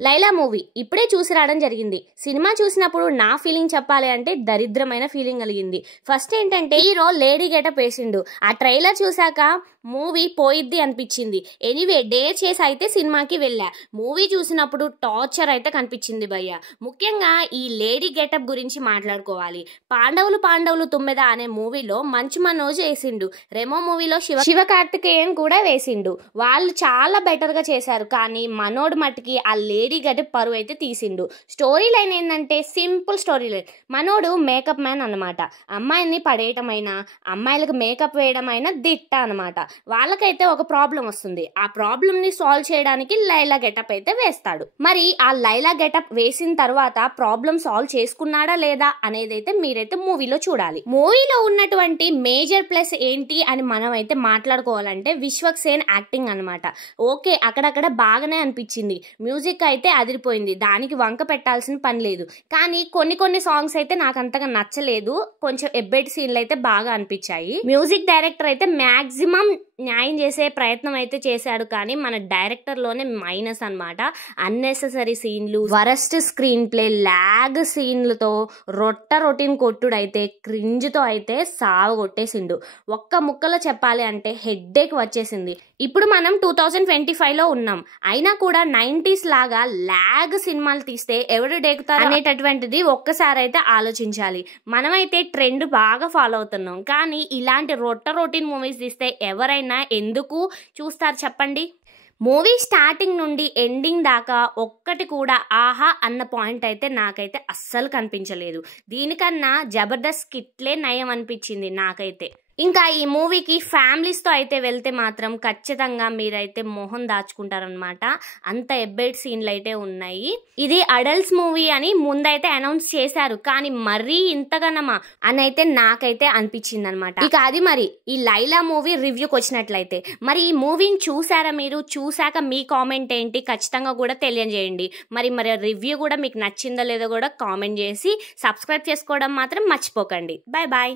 Laila movie ఇప్పుడే చూసి రావడం జరిగింది. సినిమా చూసినప్పుడు నా ఫీలింగ్ చెప్పాలి అంటే దరిద్రమైన ఫీలింగ్ కలిగింది. ఫస్ట్ ఏంటంటే హీరో లేడీ గెటప్ వేసిండు. ఆ ట్రైలర్ చూసాక మూవీ పోయిద్ది అనిపించింది. ఎనీవే డేర్ చేసి అయితే సినిమాకి వెళ్ళా. మూవీ చూసినప్పుడు టార్చర్ అయితే కనిపించింది భయ్య. ముఖ్యంగా ఈ లేడీ గెటప్ గురించి మాట్లాడుకోవాలి. పాండవులు తుమ్మెద అనే మూవీలో మంచు మనోజ్ వేసిండు. రెమో మూవీలో శివకార్తికేయన్ కూడా వేసిండు. వాళ్ళు చాలా బెటర్ గా చేశారు. కానీ మనోడు మట్టికి ఆ లేడీ గెటప్ పరువు అయితే తీసిండు. స్టోరీ లైన్ ఏంటంటే సింపుల్ స్టోరీ లైన్. మనోడు మేకప్ మ్యాన్ అనమాట. అమ్మాయిని పడేయటమైనా అమ్మాయిలకు మేకప్ వేయడమైనా దిట్ట అనమాట. వాళ్ళకైతే ఒక ప్రాబ్లం వస్తుంది. ఆ ప్రాబ్లం ని సాల్వ్ చేయడానికి లైలా గెటప్ అయితే వేస్తాడు. మరి ఆ లైలా గెటప్ వేసిన తర్వాత ప్రాబ్లం సాల్వ్ చేసుకున్నాడా లేదా అనేది అయితే మీరైతే మూవీలో చూడాలి. మూవీలో ఉన్నటువంటి మేజర్ ప్లస్ ఏంటి అని మనం అయితే మాట్లాడుకోవాలంటే విశ్వక్సేన్ యాక్టింగ్ అనమాట. ఓకే, అక్కడక్కడ బాగానే అనిపించింది. మ్యూజిక్ అయితే అదిరిపోయింది. దానికి వంక పెట్టాల్సిన పని లేదు. కానీ కొన్ని సాంగ్స్ అయితే నాకు అంతగా నచ్చలేదు. కొంచెం ఎబ్బెట్ సీన్లు అయితే బాగా అనిపించాయి. మ్యూజిక్ డైరెక్టర్ అయితే మాక్సిమం న్యాయం చేసే ప్రయత్నం అయితే చేశాడు. కానీ మన డైరెక్టర్ లోనే మైనస్ అనమాట. అన్నెసెసరీ సీన్లు, వరస్ట్ స్క్రీన్ ప్లే, లాగ్ సీన్లతో రొటీన్ కొట్టుడు అయితే క్రింజ్తో అయితే సాగు కొట్టేసిండు. ఒక్క ముక్కలో చెప్పాలి అంటే హెడ్ఏక్ వచ్చేసింది. ఇప్పుడు మనం 2025లో ఉన్నాం. అయినా కూడా 90s లాగా లాగ్ సినిమాలు తీస్తే ఎవరు డేకుతారు అనేటటువంటిది ఒక్కసారి అయితే ఆలోచించాలి. మనమైతే ట్రెండ్ బాగా ఫాలో అవుతున్నాం. కానీ ఇలాంటి రొటీన్ మూవీస్ తీస్తే ఎవరైనా ఎందుకు చూస్తారు చెప్పండి? మూవీ స్టార్టింగ్ నుండి ఎండింగ్ దాకా ఒక్కటి కూడా ఆహా అన్న పాయింట్ అయితే నాకైతే అస్సలు కనిపించలేదు. దీనికన్నా జబర్దస్త్ స్కిట్లే నయం అనిపించింది నాకైతే. ఇంకా ఈ మూవీకి ఫ్యామిలీస్తో అయితే వెళ్తే మాత్రం ఖచ్చితంగా మీరైతే మొహం దాచుకుంటారనమాట. అంత ఎబ్బెట్ సీన్లు అయితే ఉన్నాయి. ఇది అడల్ట్స్ మూవీ అని ముందైతే అనౌన్స్ చేశారు. కానీ మరీ ఇంతగానమా అని అయితే నాకైతే అనిపించింది అనమాట. ఇక అది మరి ఈ లైలా మూవీ రివ్యూకి వచ్చినట్లయితే మరి ఈ మూవీని చూసారా మీరు? చూసాక మీ కామెంట్ ఏంటి ఖచ్చితంగా కూడా తెలియజేయండి. మరి రివ్యూ కూడా మీకు నచ్చిందో లేదో కూడా కామెంట్ చేసి సబ్స్క్రైబ్ చేసుకోవడం మాత్రం మర్చిపోకండి. Bye bye.